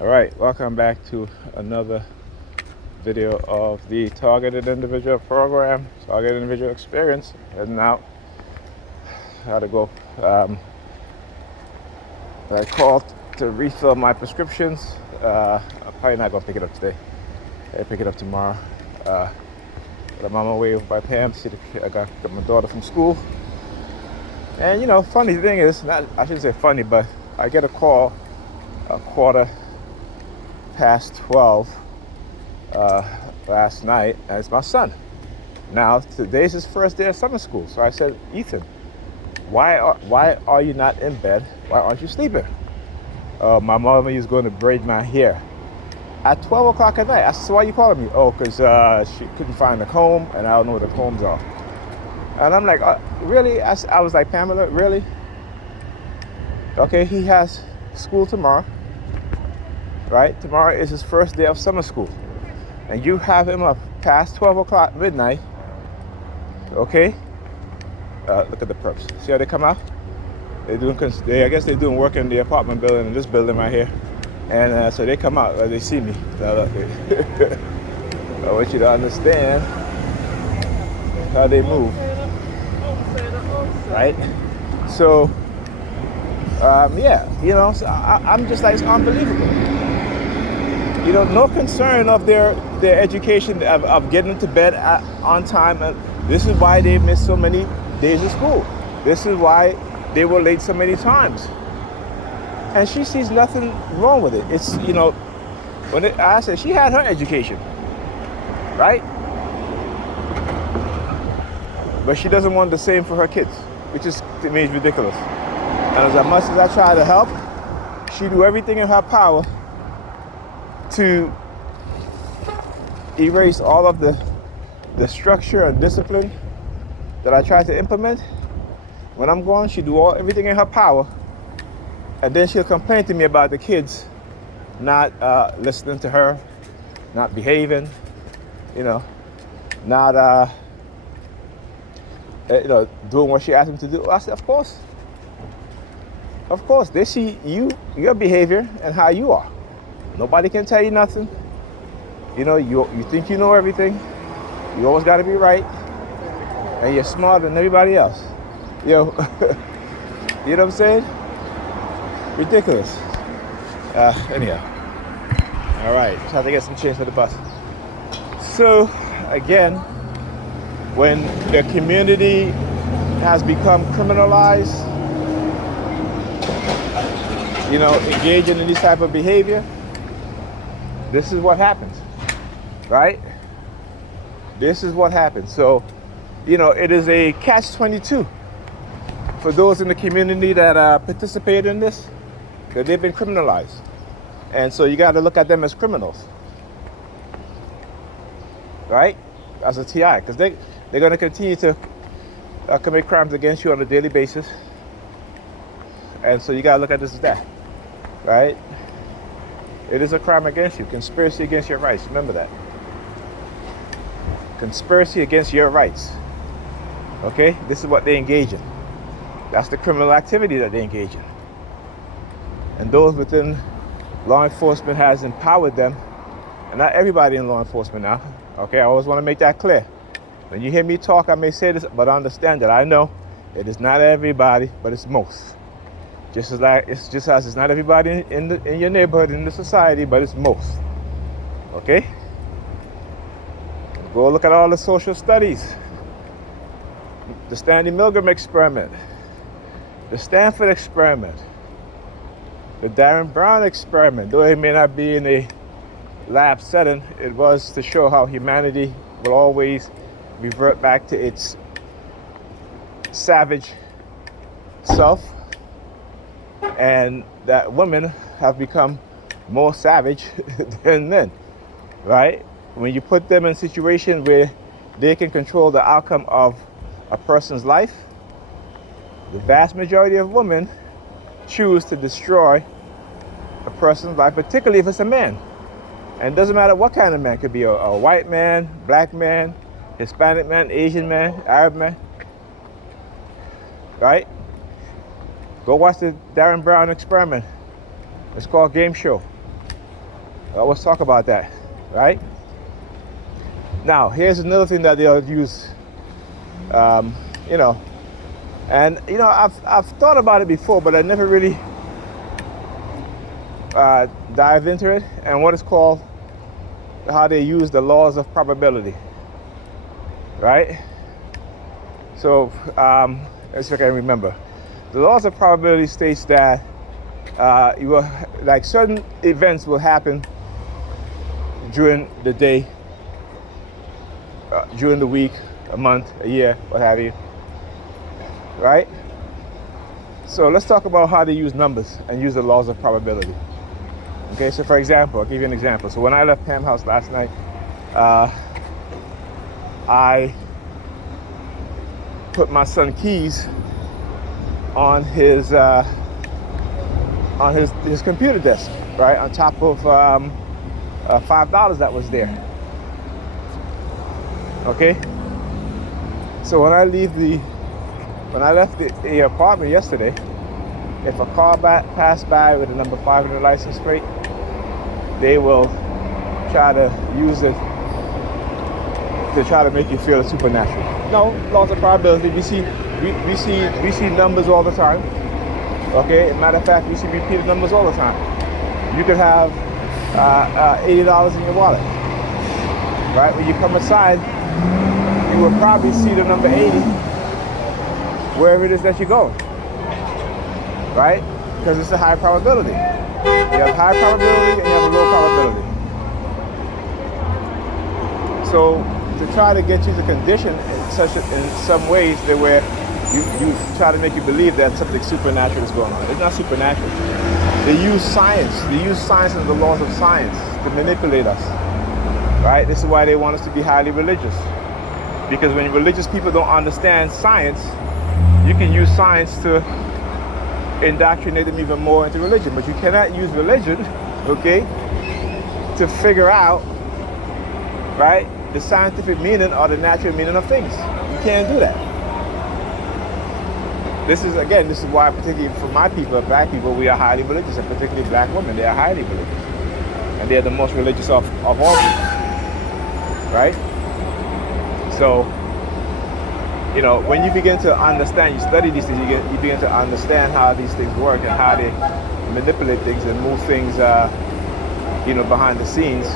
All right, welcome back to another video of the Targeted Individual Program, Targeted Individual Experience. Heading out, had to go. I called to refill my prescriptions. I'm probably not gonna pick it up today. I'll pick it up tomorrow. But I'm on my way by Pam. I got my daughter from school. And funny thing is, I shouldn't say funny, but I get a call a quarter past 12 last night, and it's my son. Now today's his first day of summer school, so I said, Ethan, why are you not in bed? Why aren't you sleeping? My mother is going to braid my hair at 12 o'clock at night. I said, so why are you calling me? Oh, because she couldn't find the comb, and I don't know where the combs are. And I'm like, really? I was like, Pamela, really? Okay, he has school tomorrow. Right? Tomorrow is his first day of summer school. And you have him up past 12 o'clock midnight. Okay? Look at the perps. See how they come out? I guess they're doing work in the apartment building, in this building right here. And so they come out, they see me. I want you to understand how they move. Right? So, so I'm just like, it's unbelievable. No concern of their education, of getting to bed on time. And this is why they missed so many days of school. This is why they were late so many times. And she sees nothing wrong with it. It's, I said she had her education, right? But she doesn't want the same for her kids, which is, to me, is ridiculous. And as much as I try to help, she do everything in her power to erase all of the structure and discipline that I try to implement. When I'm gone, she do everything in her power, and then she'll complain to me about the kids not listening to her, not behaving, not doing what she asked them to do. I said, of course, they see your behavior and how you are. Nobody can tell you nothing. You think you know everything. You always got to be right. And you're smarter than everybody else. You know what I'm saying? Ridiculous. Anyhow. All right. Just have to get some change for the bus. So, again, when the community has become criminalized, engaging in this type of behavior, this is what happens, right? This is what happens. So, it is a catch-22 for those in the community that participate in this, because they've been criminalized. And so you got to look at them as criminals, right? As a TI, because they're going to continue to commit crimes against you on a daily basis. And so you got to look at this as that, right? It is a crime against you. Conspiracy against your rights. Remember that. Conspiracy against your rights. Okay? This is what they engage in. That's the criminal activity that they engage in. And those within law enforcement has empowered them. And not everybody in law enforcement now. Okay? I always want to make that clear. When you hear me talk, I may say this, but understand that I know it is not everybody, but it's most. Just as it's not everybody in your neighborhood, in the society, but it's most. Okay? Go look at all the social studies. The Stanley Milgram experiment. The Stanford experiment. The Darren Brown experiment. Though it may not be in a lab setting, it was to show how humanity will always revert back to its savage self. And that women have become more savage than men, right? When you put them in a situation where they can control the outcome of a person's life, the vast majority of women choose to destroy a person's life, particularly if it's a man. And it doesn't matter what kind of man. It could be a white man, black man, Hispanic man, Asian man, Arab man, right? Go watch the Darren Brown experiment. It's called Game Show. I always talk about that, right? Now, here's another thing that they'll use, you know, and you know, I've thought about it before, but I never really dived into it. And what is called how they use the laws of probability, right? So, let's see if I can remember. The laws of probability states that you will, like certain events will happen during the day, during the week, a month, a year, what have you, right? So let's talk about how they use numbers and use the laws of probability. Okay, so for example, I'll give you an example. So when I left Pam's house last night, I put my son keys on his computer desk, right, on top of $5 that was there. Okay. So when I left the apartment yesterday, if a car passed by with a number 5 in the license plate, they will try to use it to try to make you feel it's supernatural. No, laws of probability. We see numbers all the time. Okay, matter of fact, we see repeated numbers all the time. You could have $80 in your wallet, right? When you come aside, you will probably see the number 80 wherever it is that you're going, right? Because it's a high probability. You have high probability and you have a low probability. So to try to get you to condition in some ways that where you try to make you believe that something supernatural is going on. It's not supernatural. They use science. They use science and the laws of science to manipulate us, right? This is why they want us to be highly religious. Because when religious people don't understand science, you can use science to indoctrinate them even more into religion. But you cannot use religion, okay, to figure out, right, the scientific meaning or the natural meaning of things. You can't do that. This is why, particularly for my people, black people, we are highly religious, and particularly black women, they are highly religious. And they're the most religious of all people, right? So, you know, when you begin to understand, you study these things, you begin to understand how these things work and how they manipulate things and move things, you know, behind the scenes.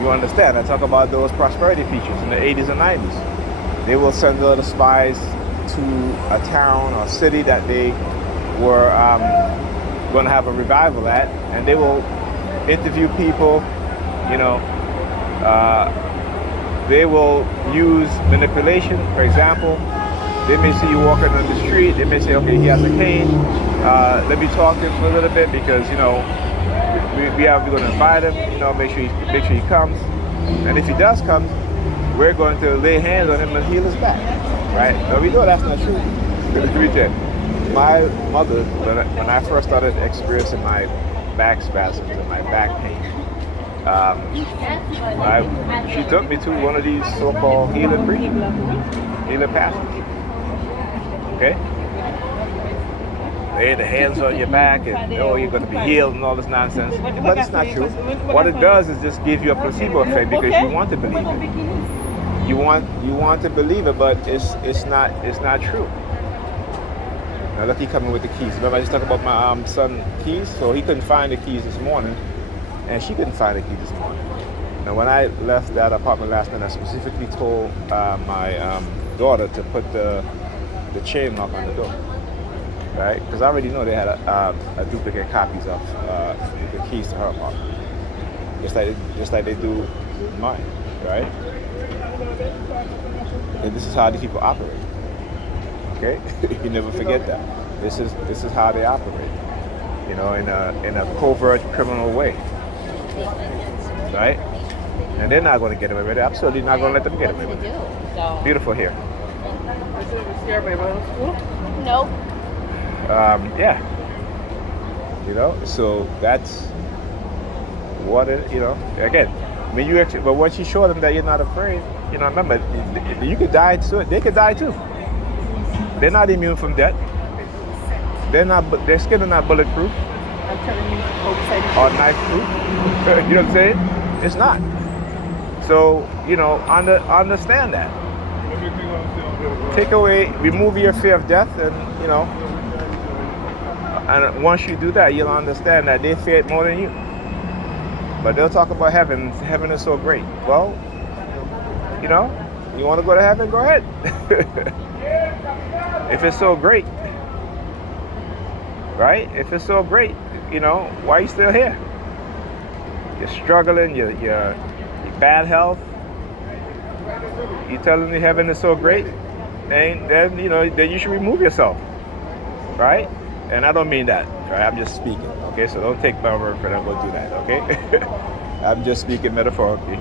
You understand. I talk about those prosperity features in the 80s and 90s. They will send little spies to a town or city that they were going to have a revival at, and they will interview people, you know, they will use manipulation. For example, they may see you walking on the street, they may say, okay, he has a cane, let me talk to him for a little bit because, you know, we're going to invite him, you know, make sure he comes. And if he does come, we're going to lay hands on him and heal his back, right? Now we know that's not true. My mother, when I first started experiencing my back spasms and my back pain, she took me to one of these so-called healing preachers, healing pastors. Okay? Lay the hands on your back and you're going to be healed and all this nonsense. But it's not true. What it does is just give you a placebo effect because you want to believe it. You want to believe it, but it's not true. Now look, he coming with the keys. Remember I just talked about my son keys? So he couldn't find the keys this morning, and she couldn't find the key this morning. Now when I left that apartment last night, I specifically told my daughter to put the chain lock on the door. Right? Because I already know they had a duplicate copies of the keys to her apartment, just like they do mine, right? And this is how these people operate. Okay, you never forget that. This is how they operate. You know, in a covert criminal way, right? And they're not going to get away with it. Absolutely not going to let them get away with it. Beautiful here. Nope. Yeah, you know, so that's what it, you know, again, when you actually, but once you show them that you're not afraid, you know, remember, you could die too, they could die too. They're not immune from death. Their skin is not bulletproof. I'm telling you, folks said or knife proof. You know what I'm saying? It's not. So, you know, understand that. Take away, remove your fear of death, and, you know, and once you do that, you'll understand that they fear it more than you. But they'll talk about heaven. Heaven is so great. Well, you know, you want to go to heaven, go ahead. If it's so great, right? If it's so great, you know, why are you still here? You're struggling, you're bad health. You telling me heaven is so great, and then, you know, then you should remove yourself, right? And I don't mean that, right? I'm just speaking, okay? So don't take my word for them. Go do that, okay? I'm just speaking metaphorically.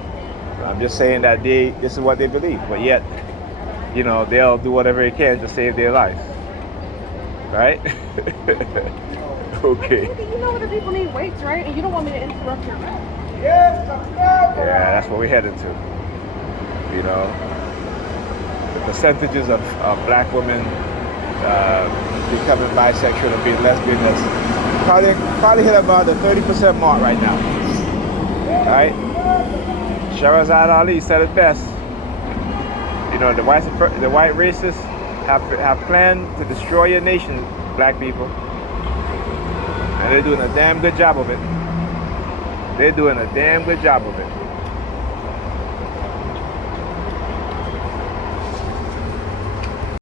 I'm just saying that this is what they believe, but yet, you know, they'll do whatever they can to save their life, right? Okay. You know what the people need weights, right? And you don't want me to interrupt your rest. Yeah, that's what we're headed to. You know, the percentages of black women becoming bisexual and being lesbian is probably hit about the 30% mark right now. Right? Shahrazad Ali said it best. You know, the white racists have planned to destroy your nation, black people. And they're doing a damn good job of it. They're doing a damn good job of it.